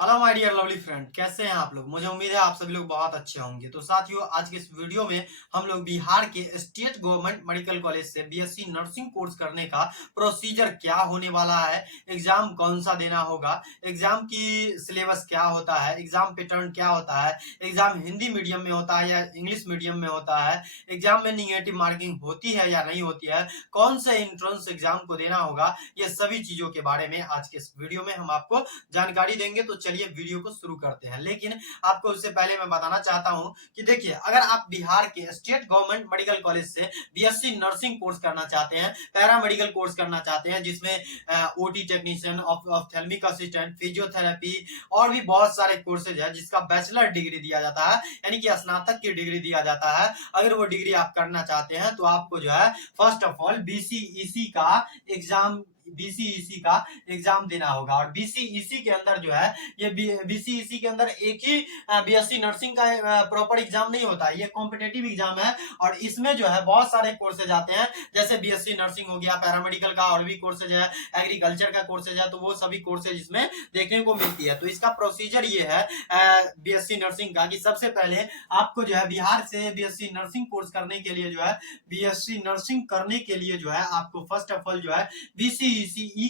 Hello my dear lovely friend, कैसे हैं आप लोग। मुझे उम्मीद है आप सभी लोग बहुत अच्छे होंगे। तो साथियों, आज के इस वीडियो में हम लोग बिहार के स्टेट गवर्नमेंट मेडिकल कॉलेज से बीएससी नर्सिंग कोर्स करने का प्रोसीजर क्या होने वाला है, एग्जाम कौन सा देना होगा, एग्जाम की सिलेबस क्या होता है, एग्जाम पैटर्न क्या होता है, एग्जाम हिंदी मीडियम में होता है या इंग्लिश मीडियम में होता है, एग्जाम में निगेटिव मार्किंग होती है या नहीं होती है, कौन से एंट्रेंस एग्जाम को देना होगा, ये सभी चीजों के बारे में आज के इस वीडियो में हम आपको जानकारी देंगे। तो चलिए वीडियो को शुरू करते हैं। लेकिन आपको उससे पहले मैं बताना चाहता हूं कि देखिए, अगर आप बिहार के स्टेट गवर्नमेंट मेडिकल कॉलेज से बीएससी नर्सिंग कोर्स करना चाहते हैं, पैरा मेडिकल कोर्स करना चाहते हैं, जिसमें OT technician, ophthalmic assistant, physiotherapy और भी बहुत सारे कोर्सेज है जिसका बैचलर डिग्री दिया जाता है, यानी कि स्नातक की डिग्री दिया जाता है। अगर वो डिग्री आप करना चाहते हैं तो आपको जो है फर्स्ट ऑफ ऑल बीसीईसी का एग्जाम बीसीईसी का एग्जाम देना होगा। और बीसीईसी के अंदर जो है, ये बीसीईसी के अंदर एक ही बीएससी नर्सिंग का प्रॉपर एग्जाम नहीं होता, ये कॉम्पिटेटिव एग्जाम है। और इसमें जो है बहुत सारे कोर्सेज आते हैं, जैसे बीएससी नर्सिंग हो गया, पैरामेडिकल का और भी कोर्सेज है, एग्रीकल्चर का कोर्सेज है, तो वो सभी कोर्सेज इसमें देखने को मिलती है। तो इसका प्रोसीजर ये है बीएससी नर्सिंग का, कि सबसे पहले आपको जो है बिहार से बीएससी नर्सिंग कोर्स करने के लिए जो है, बीएससी नर्सिंग करने के लिए जो है आपको फर्स्ट ऑफ ऑल जो है बीसीईसी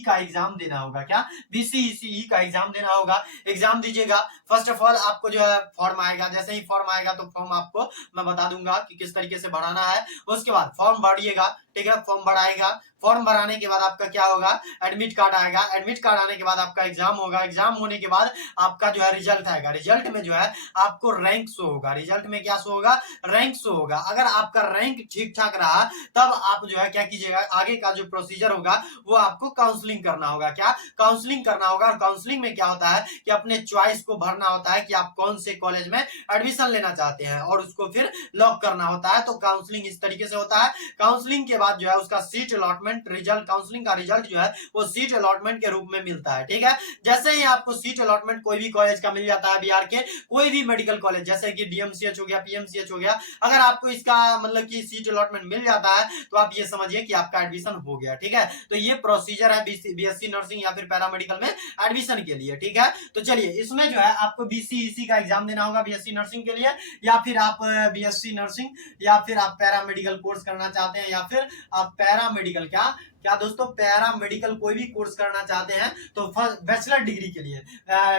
का एग्जाम देना होगा। क्या? बीसीईसी का एग्जाम देना होगा। एग्जाम दीजिएगा। फर्स्ट ऑफ ऑल आपको जो है फॉर्म आएगा, जैसे ही फॉर्म आएगा तो फॉर्म आपको मैं बता दूंगा कि किस तरीके से भराना है। उसके बाद फॉर्म भरिएगा, ठीक है, फॉर्म भराएगा। फॉर्म भराने के बाद आपका क्या होगा, एडमिट कार्ड आएगा। एडमिट कार्ड आने के बाद आपका एग्जाम होगा। एग्जाम होने के बाद आपका जो है रिजल्ट आएगा। रिजल्ट में जो है आपको रैंक शो होगा। रिजल्ट में क्या शो होगा? रैंक शो होगा। अगर आपका रैंक ठीक ठाक रहा तब आप जो है क्या कीजिएगा, आगे का जो प्रोसीजर होगा वो आपको काउंसलिंग करना होगा। क्या? काउंसलिंग करना होगा। और काउंसलिंग में क्या होता है कि अपने चॉइस को भरना होता है कि आप कौन से कॉलेज में एडमिशन लेना चाहते हैं और उसको फिर लॉक करना होता है। तो काउंसलिंग इस तरीके से होता है। काउंसलिंग के बाद जो है उसका सीट अलॉटमेंट रिजल्ट, काउंसलिंग का रिजल्ट जो है वो सीट अलॉटमेंट के रूप में मिलता है। ठीक है, जैसे ही आपको सीट अलॉटमेंट कोई भी कॉलेज का मिल जाता है, बिहार के कोई भी मेडिकल कॉलेज जैसे कि डीएमसीएच हो गया, पीएमसीएच हो गया, अगर आपको इसका मतलब कि सीट अलॉटमेंट मिल जाता है तो आप ये समझिए कि आपका एडमिशन हो गया। ठीक है, तो ये प्रोसीजर है बीएससी नर्सिंग या फिर पैरामेडिकल में एडमिशन के लिए। ठीक है, तो चलिए, इसमें जो है आपको बीसीईसी का एग्जाम देना होगा बीएससी नर्सिंग के लिए, या फिर आप बीएससी नर्सिंग या फिर आप पैरामेडिकल कोर्स करना चाहते हैं, या फिर आप पैरामेडिकल क्या क्या दोस्तों, पैरा मेडिकल कोई भी कोर्स करना चाहते हैं तो बैचलर डिग्री के लिए,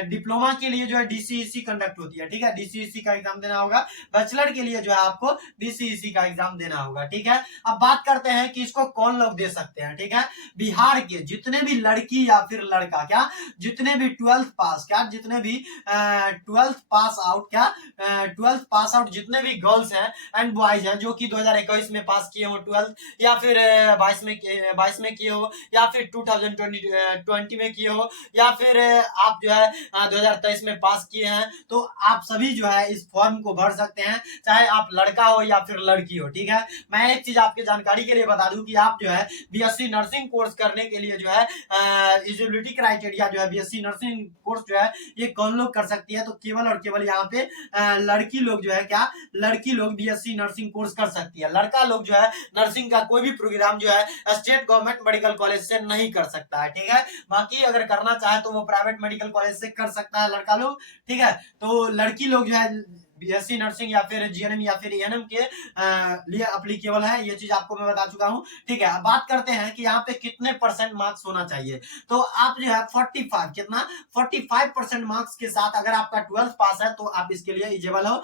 डिप्लोमा के लिए जो है डीसीईसी कंडक्ट होती है। ठीक है, डीसीईसी का एग्जाम देना होगा। बैचलर के लिए जो है आपको बीसीईसी का एग्जाम देना होगा। ठीक है, अब बात करते हैं कि इसको कौन लोग दे सकते हैं। ठीक है, बिहार के जितने भी लड़की या फिर लड़का, क्या जितने भी ट्वेल्थ पास, क्या जितने भी ट्वेल्थ पास आउट, क्या ट्वेल्थ पास आउट जितने भी गर्ल्स हैं एंड बॉयज हैं जो कि 2021 में पास किए हो ट्वेल्थ, या फिर 22 में किए हो, या फिर 2020 में किए हो, या फिर आप जो है 2023 में पास किए हैं, तो आप सभी जो है इस फॉर्म को भर सकते हैं, चाहे आप लड़का हो या फिर लड़की हो। ठीक है, मैं एक चीज आपके जानकारी के लिए बता दूं कि आप जो है बीएससी नर्सिंग कोर्स करने के लिए जो है एलिजिबिलिटी क्राइटेरिया जो है, बीएससी नर्सिंग कोर्स जो है ये कौन लोग कर सकती है, तो केवल और केवल यहाँ पे लड़की लोग जो है, क्या लड़की लोग बीएससी नर्सिंग कोर्स कर सकती है। लड़का लोग जो है नर्सिंग का कोई भी प्रोग्राम जो है स्टेट गवर्नमेंट मेडिकल कॉलेज से नहीं कर सकता है। ठीक है, बाकी अगर करना चाहे तो वो प्राइवेट मेडिकल कॉलेज से कर सकता है लड़का लोग। ठीक है, तो लड़की लोग जो है बीएससी नर्सिंग या फिर जीएनएम या फिर एएनएम के लिए अप्लीकेबल है, ये चीज आपको मैं बता चुका हूं। ठीक है, अब बात करते हैं कि यहाँ पे कितने परसेंट मार्क्स होना चाहिए। तो आप जो है 45, कितना 45% मार्क्स के साथ अगर आपका 12th पास है तो आप इसके लिए एलिजिबल हो।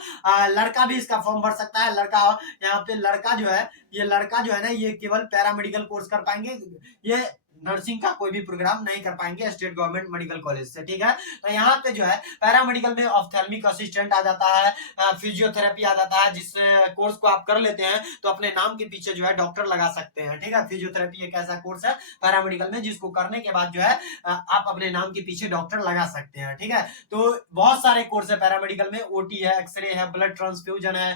लड़का भी इसका फॉर्म भर सकता है। लड़का, यहाँ पे लड़का जो है, ये लड़का जो है ना, ये केवल पैरामेडिकल कोर्स कर पाएंगे, ये नर्सिंग का कोई भी प्रोग्राम नहीं कर पाएंगे स्टेट गवर्नमेंट मेडिकल कॉलेज से। ठीक है, तो यहाँ पे जो है पैरामेडिकल में ऑप्थेल्मिक असिस्टेंट आ जाता है, फिजियोथेरेपी आ जाता है। जिस कोर्स को आप कर लेते हैं तो अपने नाम के पीछे जो है डॉक्टर लगा सकते हैं। ठीक है, फिजियोथेरेपी एक ऐसा कोर्स है पैरामेडिकल में जिसको करने के बाद जो है आप अपने नाम के पीछे डॉक्टर लगा सकते हैं। ठीक है, तो बहुत सारे कोर्स है पैरामेडिकल में, ओटी है, एक्सरे है, ब्लड ट्रांसफ्यूजन है,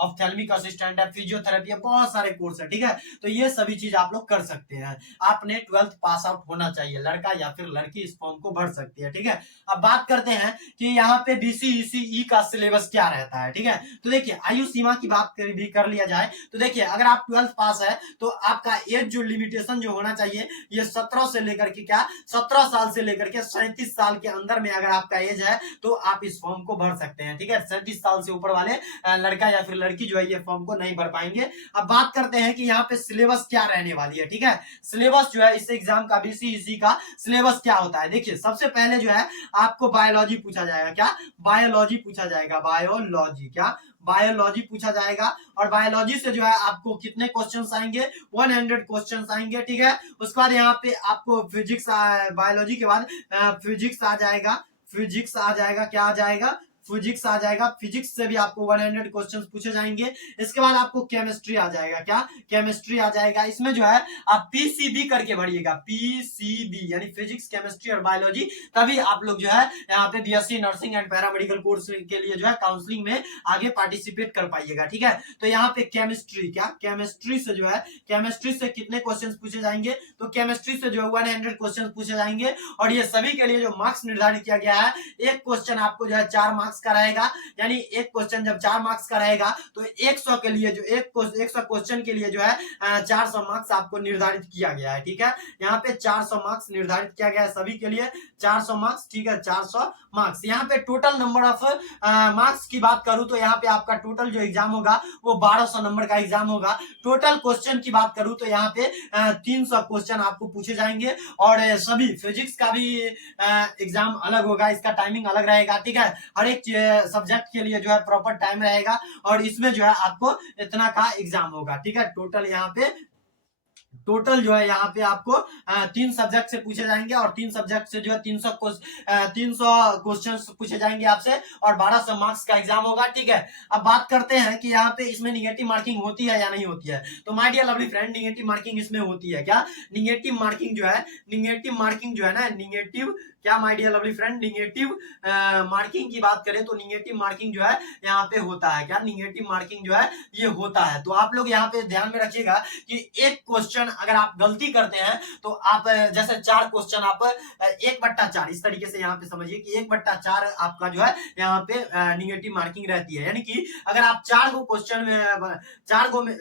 ऑप्थेल्मिक असिस्टेंट है, फिजियोथेरेपी है, बहुत सारे कोर्स है। ठीक है, तो ये सभी चीज आप लोग कर सकते हैं। आप आपने 12th पास आउट होना चाहिए, लड़का या फिर लड़की इस फॉर्म को भर सकती है। ठीक है, अब बात करते हैं कि यहाँ पे बीसीईसीई का सिलेबस क्या रहता है। ठीक है, तो देखिए आयु सीमा की बात भी कर लिया जाए तो देखिए अगर आप 12th पास है तो आपका एज जो लिमिटेशन जो होना चाहिए ये 17 से लेकर के 17 साल से लेकर के 37 साल के अंदर में अगर आपका एज है तो आप इस फॉर्म को भर सकते हैं। ठीक है, 37 साल से ऊपर वाले लड़का या फिर लड़की जो है ये फॉर्म को नहीं भर पाएंगे। अब बात करते हैं कि यहाँ पे सिलेबस क्या रहने वाली है। ठीक है, सिलेबस जो है इस एग्जाम का बीसीईसी का सिलेबस क्या होता है। देखिए सबसे पहले जो है आपको बायोलॉजी पूछा जाएगा, क्या बायोलॉजी पूछा जाएगा, बायोलॉजी क्या बायोलॉजी पूछा जाएगा। और बायोलॉजी से जो है आपको कितने क्वेश्चंस आएंगे, 100 क्वेश्चंस आएंगे। ठीक है, उसके बाद यहाँ पे आपको फिजिक्स, बायोलॉजी के बाद फिजिक्स आ जाएगा, फिजिक्स आ जाएगा, क्या आ जाएगा, फिजिक्स आ जाएगा। फिजिक्स से भी आपको 100 क्वेश्चंस पूछे जाएंगे। इसके बाद आपको केमिस्ट्री आ जाएगा, क्या केमिस्ट्री आ जाएगा। इसमें जो है आप पीसीबी करके भरिएगा, पीसीबी यानी फिजिक्स केमिस्ट्री और बायोलॉजी, तभी आप लोग जो है यहाँ पे BSc nursing and paramedical course के लिए जो है काउंसलिंग में आगे पार्टिसिपेट कर पाइएगा। ठीक है, तो यहाँ पे केमिस्ट्री, क्या केमिस्ट्री से जो है केमिस्ट्री से कितने क्वेश्चन पूछे जाएंगे, तो केमिस्ट्री से जो है 100 क्वेश्चन पूछे जाएंगे। और ये सभी के लिए जो मार्क्स निर्धारित किया गया है, एक क्वेश्चन आपको जो है 4 मार्क्स का रहेगा, यानी एक क्वेश्चन जब 4 मार्क्स का रहेगा तो 100 के लिए जो 100 क्वेश्चन के लिए जो है 400 मार्क्स आपको निर्धारित किया गया है। ठीक है, यहाँ पे 400 मार्क्स निर्धारित किया गया है सभी के लिए, 400 मार्क्स। ठीक है, 400 मार्क्स। यहाँ पे टोटल नंबर ऑफ मार्क्स की बात करूं तो यहाँ पे आपका टोटल जो एग्जाम होगा वो 1200 नंबर का एग्जाम होगा। टोटल क्वेश्चन की बात करूं तो यहाँ पे 300 क्वेश्चन आपको पूछे जाएंगे। और सभी फिजिक्स का भी एग्जाम अलग होगा, इसका टाइमिंग अलग रहेगा। ठीक है, हर एक सब्जेक्ट के लिए जो है प्रॉपर टाइम रहेगा और इसमें जो है आपको इतना का एग्जाम होगा। ठीक है, टोटल यहाँ पे टोटल जो है यहाँ पे आपको 3 सब्जेक्ट से पूछे जाएंगे और 3 सब्जेक्ट से जो है 300 क्वेश्चन पूछे जाएंगे आपसे और 1200 मार्क्स का एग्जाम होगा। ठीक है, अब बात करते हैं कि यहाँ पे इसमें निगेटिव मार्किंग होती है या नहीं होती है। तो my dear lovely friend, negative marking इसमें होती है। क्या निगेटिव मार्किंग जो है, निगेटिव मार्किंग जो है ना, निगेटिव क्या my dear lovely friend, negative marking की बात करें तो निगेटिव मार्किंग जो है यहाँ पे होता है। क्या निगेटिव मार्किंग जो है ये होता है। तो आप लोग यहाँ पे ध्यान में रखिएगा कि एक क्वेश्चन अगर आप गलती करते हैं तो आप जैसे 4 क्वेश्चन आप 1/4 इस तरीके से यहाँ पे समझिए कि 1/4 आपका जो है यहाँ पे निगेटिव मार्किंग रहती है। यानी कि अगर आप 4 गो क्वेश्चन में 4 गो में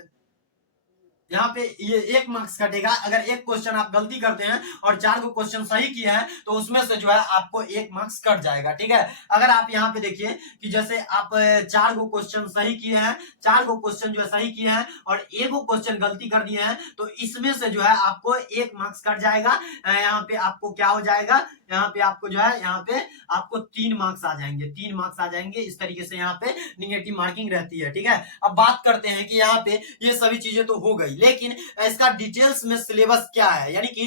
यहाँ पे ये 1 मार्क्स कटेगा। अगर एक क्वेश्चन आप गलती करते हैं और 4 को क्वेश्चन सही किए हैं तो उसमें से जो है आपको 1 मार्क्स कट जाएगा। ठीक है, अगर आप यहाँ पे देखिए कि जैसे आप 4 को क्वेश्चन सही किए हैं, 4 को क्वेश्चन जो है सही किए हैं और 1 को क्वेश्चन गलती कर दिए हैं तो इसमें से जो है आपको 1 मार्क्स कट जाएगा। यहाँ पे आपको क्या हो जाएगा, यहाँ पे आपको जो है यहाँ पे आपको 3 मार्क्स आ जाएंगे, 3 मार्क्स आ जाएंगे। इस तरीके से यहाँ पे निगेटिव मार्किंग रहती है। ठीक है, अब बात करते हैं कि यहाँ पे ये सभी चीजें तो हो गई, लेकिन इसका डिटेल्स में सिलेबस क्या है, यानी कि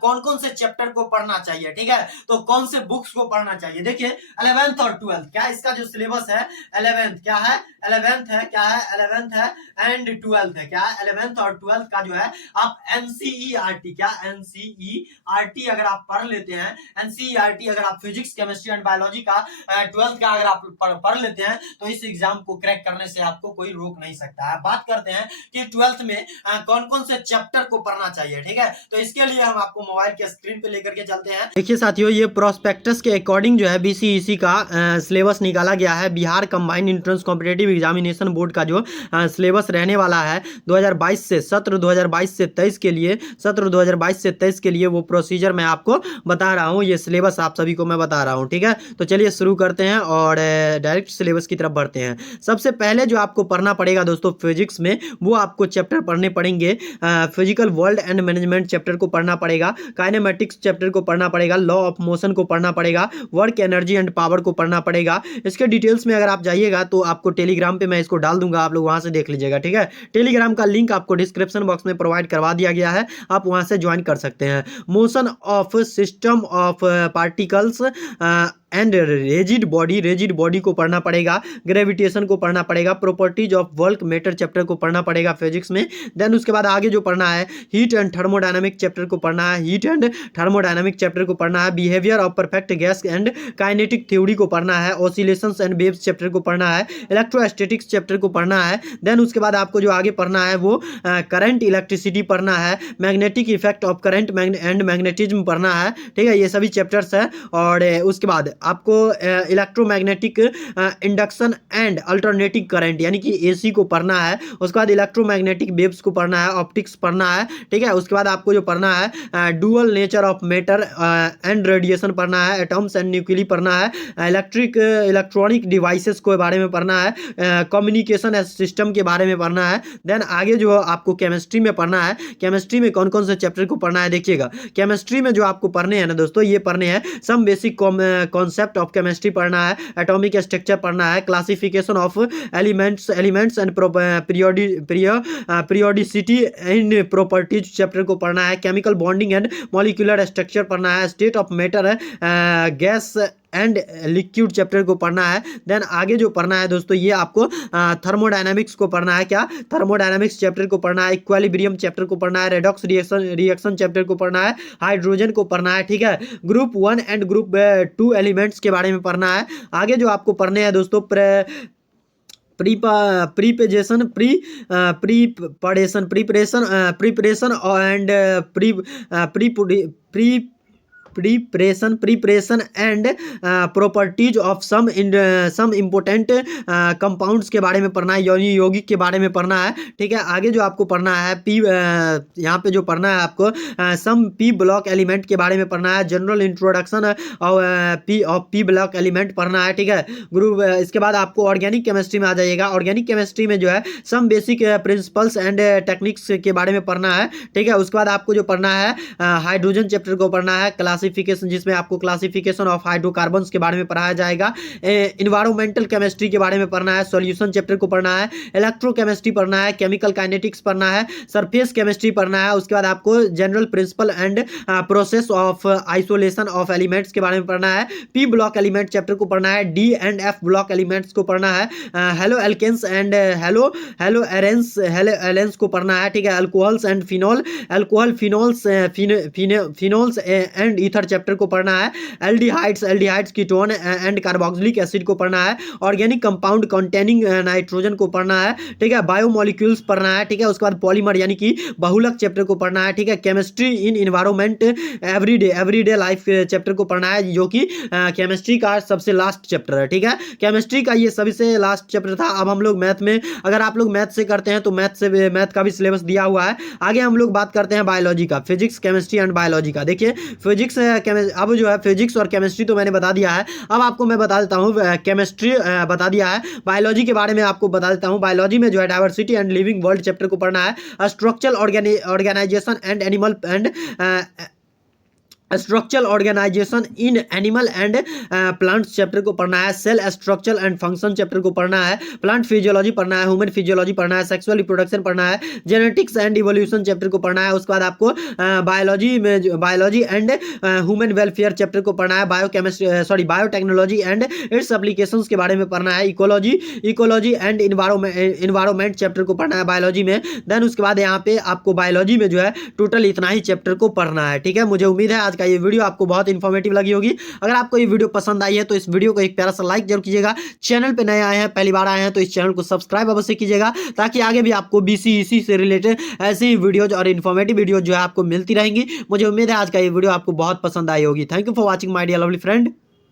कौन कौन से चैप्टर को पढ़ना चाहिए। ठीक है, तो कौन से बुक्स को पढ़ना चाहिए। देखिए 11th और 12th, क्या इसका जो सिलेबस है 11th क्या है, 11th है, क्या है 11th है एंड 12th है। क्या 11th और 12th का जो है आप एनसीईआरटी, क्या एनसीईआरटी अगर आप पढ़ लेते हैं, एनसीईआरटी अगर आप फिजिक्स केमिस्ट्री एंड बायोलॉजी का 12th का अगर आप पढ़ लेते हैं तो इस एग्जाम को क्रैक करने से आपको कोई रोक नहीं सकता है। बात करते हैं कि 12th में कौन कौन से चैप्टर को पढ़ना चाहिए। ठीक है, तो इसके लिए हम आपको मोबाइल के स्क्रीन पे लेकर के चलते हैं। देखिए साथियों, ये प्रोस्पेक्टस के अकॉर्डिंग जो है बीसीईसी का सिलेबस निकाला गया है। Bihar combined entrance competitive examination board का जो सिलेबस रहने वाला है 2022 से सत्र 2022 से 23 के लिए, सत्र 2022 से 23 के लिए वो प्रोसीजर मैं आपको बता रहा हूँ, ये सिलेबस आप सभी को मैं बता रहा हूँ। ठीक है, तो चलिए शुरू करते हैं और डायरेक्ट सिलेबस की तरफ बढ़ते हैं। सबसे पहले जो आपको पढ़ना पड़ेगा दोस्तों फिजिक्स में, वो आपको चैप्टर पढ़ने पड़ेंगे। Physical world and management chapter को पढ़ना पड़ेगा, काइनेमेटिक्स चैप्टर को पढ़ना पड़ेगा, लॉ ऑफ मोशन को पढ़ना पड़ेगा, वर्क एनर्जी एंड पावर को पढ़ना पड़ेगा। इसके डिटेल्स में अगर आप जाइएगा तो आपको टेलीग्राम पे मैं इसको डाल दूंगा, आप लोग वहां से देख लीजिएगा। ठीक है, टेलीग्राम का लिंक आपको डिस्क्रिप्शन बॉक्स में प्रोवाइड करवा दिया गया है, आप वहां से ज्वाइन कर सकते हैं। Motion of system of particles and rigid body को पढ़ना पड़ेगा, ग्रेविटेशन को पढ़ना पड़ेगा, properties of work matter chapter को पढ़ना पड़ेगा फिजिक्स में। देन उसके बाद आगे जो पढ़ना है हीट एंड थर्मोडायनामिक चैप्टर को पढ़ना है, हीट एंड थर्मोडायनामिक चैप्टर को पढ़ना है, behaviour of perfect gas and kinetic theory को पढ़ना है, ऑसिलेशंस एंड वेव्स चैप्टर को पढ़ना है, इलेक्ट्रोस्टैटिक्स चैप्टर को पढ़ना है। देन उसके बाद आपको जो आगे पढ़ना है वो करंट इलेक्ट्रिसिटी पढ़ना है, magnetic effect of current and magnetism पढ़ना है, ठीक है, ये सभी चैप्टर्स है। और उसके बाद आपको electromagnetic induction and alternating current यानी कि एसी को पढ़ना है, उसके बाद इलेक्ट्रोमैग्नेटिक वेव्स को पढ़ना है, ऑप्टिक्स पढ़ना है, ठीक है। उसके बाद आपको जो पढ़ना है dual nature of matter and radiation पढ़ना है, एटम्स एंड न्यूक्ली पढ़ना है, इलेक्ट्रॉनिक डिवाइसेस के बारे में पढ़ना है, कम्युनिकेशन सिस्टम के बारे में पढ़ना है। देन आगे जो आपको केमिस्ट्री में पढ़ना है, केमिस्ट्री में कौन कौन से चैप्टर को पढ़ना है देखिएगा। केमिस्ट्री में जो आपको पढ़ने हैं ना दोस्तों, ये पढ़ने हैं some basic concept of chemistry पढ़ना है, एटॉमिक स्ट्रक्चर पढ़ना है, classification of elements and periodicity in properties chapter को पढ़ना है, chemical bonding and molecular structure पढ़ना है, state of matter gas and liquid chapter को पढ़ना है। देन आगे जो पढ़ना है दोस्तों ये आपको थर्मोडायनामिक्स को पढ़ना है, क्या थर्मोडायनामिक्स चैप्टर को पढ़ना है, इक्विलिब्रियम चैप्टर को पढ़ना है, रेडॉक्स रिएक्शन चैप्टर को पढ़ना है, हाइड्रोजन को पढ़ना है, ठीक है। ग्रुप 1 एंड ग्रुप 2 एलिमेंट्स के बारे में पढ़ना है। आगे जो आपको पढ़ने हैं दोस्तों preparation and preparation and properties of some important compounds के बारे में पढ़ना है, यौगिक के बारे में पढ़ना है, ठीक है। आगे जो आपको पढ़ना है यहाँ पे जो पढ़ना है आपको सम पी ब्लॉक एलिमेंट के बारे में पढ़ना है, general introduction of P block element पढ़ना है, ठीक है। ग्रुप इसके बाद आपको ऑर्गेनिक केमिस्ट्री में आ जाइएगा। ऑर्गेनिक केमिस्ट्री में जो है some basic principles and techniques के बारे में पढ़ना है, ठीक है। उसके बाद आपको जो पढ़ना है हाइड्रोजन चैप्टर को पढ़ना है, क्लासिफिकेशन जिसमें आपको क्लासिफिकेशन ऑफ हाइड्रोकार्बन्स के बारे में पढ़ाया जाएगा, इन्वायरमेंटल केमिस्ट्री के बारे में पढ़ना है, सॉल्यूशन चैप्टर को पढ़ना है, इलेक्ट्रोकेमिस्ट्री पढ़ना है, केमिकल काइनेटिक्स पढ़ना है, सरफेस केमिस्ट्री पढ़ना है। उसके बाद आपको general principle and process of isolation of elements के बारे में पढ़ना है, पी ब्लॉक एलिमेंट चैप्टर को पढ़ना है, D and F block elements को पढ़ना है, haloalkanes and haloarenes को पढ़ना है, ठीक है। Alcohols and phenols and ether chapter को पढ़ना है, aldehydes ketone and carboxylic acid को पढ़ना है, ऑर्गेनिक कंपाउंड कंटेनिंग नाइट्रोजन को पढ़ना है, ठीक है। बायोमोलिक्यूल्स पढ़ना है, ठीक है। उसके बाद पॉलीमर यानी कि बहुलक चैप्टर को पढ़ना है, ठीक है। Chemistry in environment everyday life chapter को पढ़ना है, जो कि केमिस्ट्री का सबसे लास्ट चैप्टर है, ठीक है। केमिस्ट्री का ये सभी से लास्ट चैप्टर था। अब हम लोग मैथ में, अगर आप लोग मैथ से करते हैं तो मैथ का भी सिलेबस दिया हुआ है। आगे हम लोग बात करते हैं बायोलॉजी का, फिजिक्स केमिस्ट्री एंड बायोलॉजी का। देखिए फिजिक्स अब जो है फिजिक्स और केमिस्ट्री तो मैंने बता दिया है, अब आपको मैं बता देता हूँ केमिस्ट्री बता दिया है। बायोलॉजी के बारे में आपको बता देता हूँ। बायोलॉजी में जो है diversity and living world chapter को पढ़ना है, structural organisation and animal and structural organisation in animal and plants chapter को पढ़ना है, cell structure and function chapter को पढ़ना है, प्लांट फिजियोलॉजी पढ़ना है, ह्यूमन फिजियोलॉजी पढ़ना है, सेक्सुअल रिप्रोडक्शन पढ़ना है, जेनेटिक्स एंड इवोल्यूशन चैप्टर को पढ़ना है। उसके बाद आपको biology and human welfare chapter को पढ़ना है, बायोटेक्नोलॉजी एंड इट्स एप्लीकेशंस के बारे में पढ़ना है, इकोलॉजी एंड इन्वायरमेंट चैप्टर को पढ़ना है बायोलॉजी में। देन उसके बाद यहाँ पे आपको बायोलॉजी में जो है टोटल इतना ही चैप्टर को पढ़ना है, ठीक है। मुझे उम्मीद है आज का ये वीडियो आपको बहुत इन्फॉर्मेटिव लगी होगी। अगर आपको ये वीडियो पसंद आई है तो इस वीडियो को एक प्यारा सा लाइक जरूर कीजिएगा। चैनल पे नए आए हैं, पहली बार आए हैं तो इस चैनल को सब्सक्राइब अवश्य कीजिएगा, ताकि आगे भी आपको बीसीईसी से रिलेटेड ऐसे ही वीडियोज और इन्फॉर्मेटिव वीडियो जो है आपको मिलती रहेंगी। मुझे उम्मीद है आज का ये वीडियो आपको बहुत पसंद आई होगी। Thank you for watching my dear lovely friend.